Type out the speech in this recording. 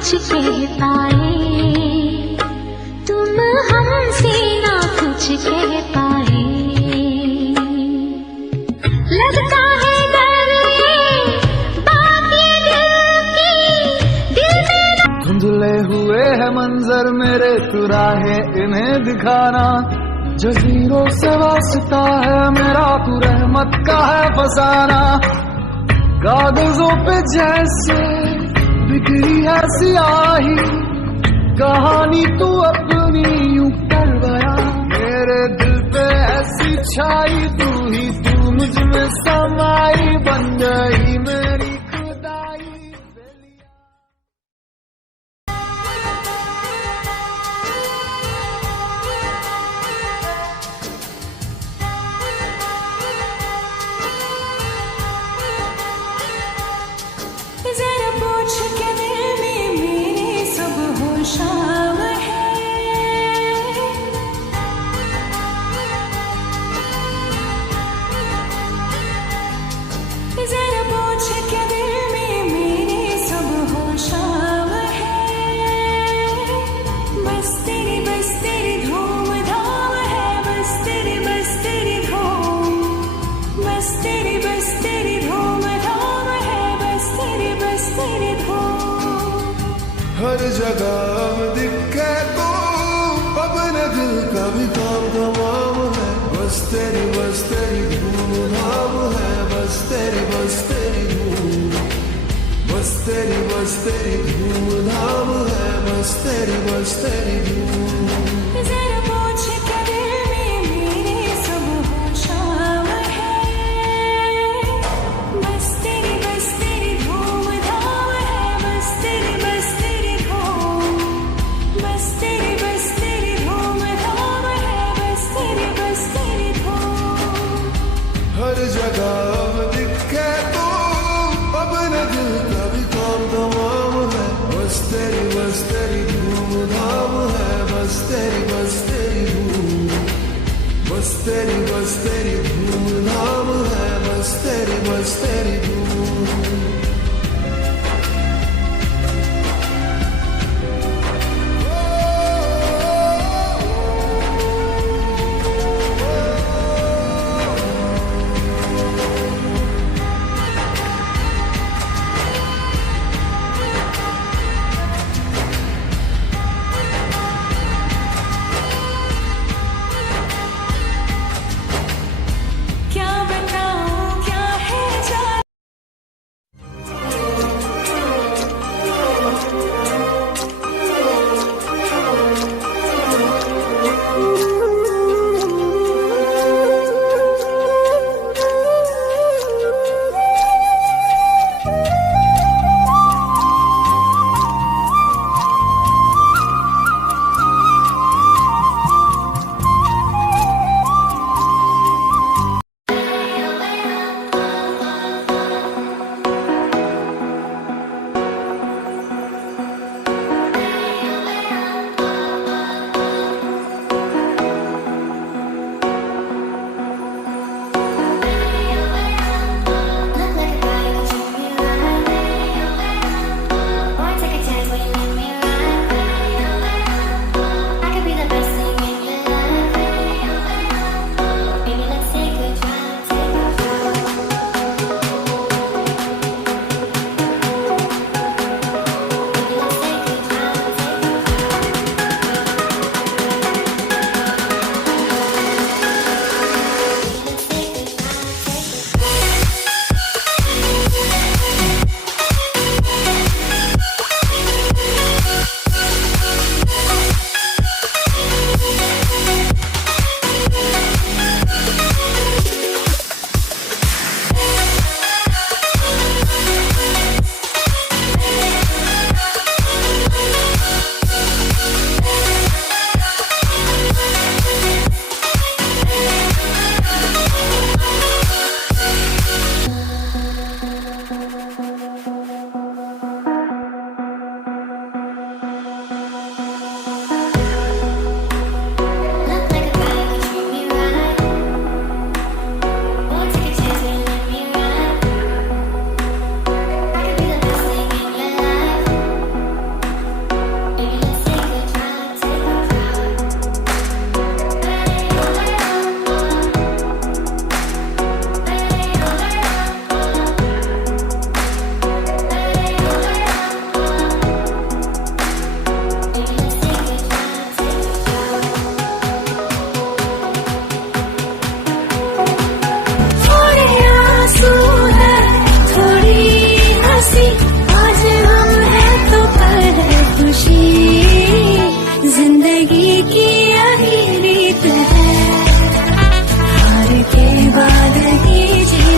कुछ कह पाए, तुम हमसे ना कुछ कह पाए। लगता है डर ये बात ये दिल में धुंधले हुए है मंजर मेरे, तू राहे इन्हें दिखाना। जजीरों से वास्ता है मेरा, तू रहमत का है फसाना। कागजों पे जैसे बिखरी है सियाही, कहानी तू अपनी यूं कर गया। मेरे दिल पे ऐसी छाई, तू मुझ में समाई, बन गई मेरी खुदाई। जरा पूछ के दिल में मेरे सब होशाम है। जरा पूछ के दिल में मेरे सब होशाम है। बस तेरी धूम धाम है, बस तेरी धूम, बस तेरी धूम धाम है, बस तेरी धूम। हर जगह अब दिखे तो अपने दिल का भी काम तमाम है। बस तेरी धूम धाम है, बस तेरी धूम, बस तेरी धूम धाम है, बस तेरी धूम। जरा पूछ के दिल में मेरे सब होशाम है। बस तेरी धूम धाम है, बस तेरी धूम, बस तेरी धूम धाम है, बस तेरी धूम। हर जगह अब दिखे तो अपने दिल का भी काम तमाम है। बस तेरी धूम धाम है, बस तेरी धूम, बस तेरी धूम धाम है, बस तेरी धूम।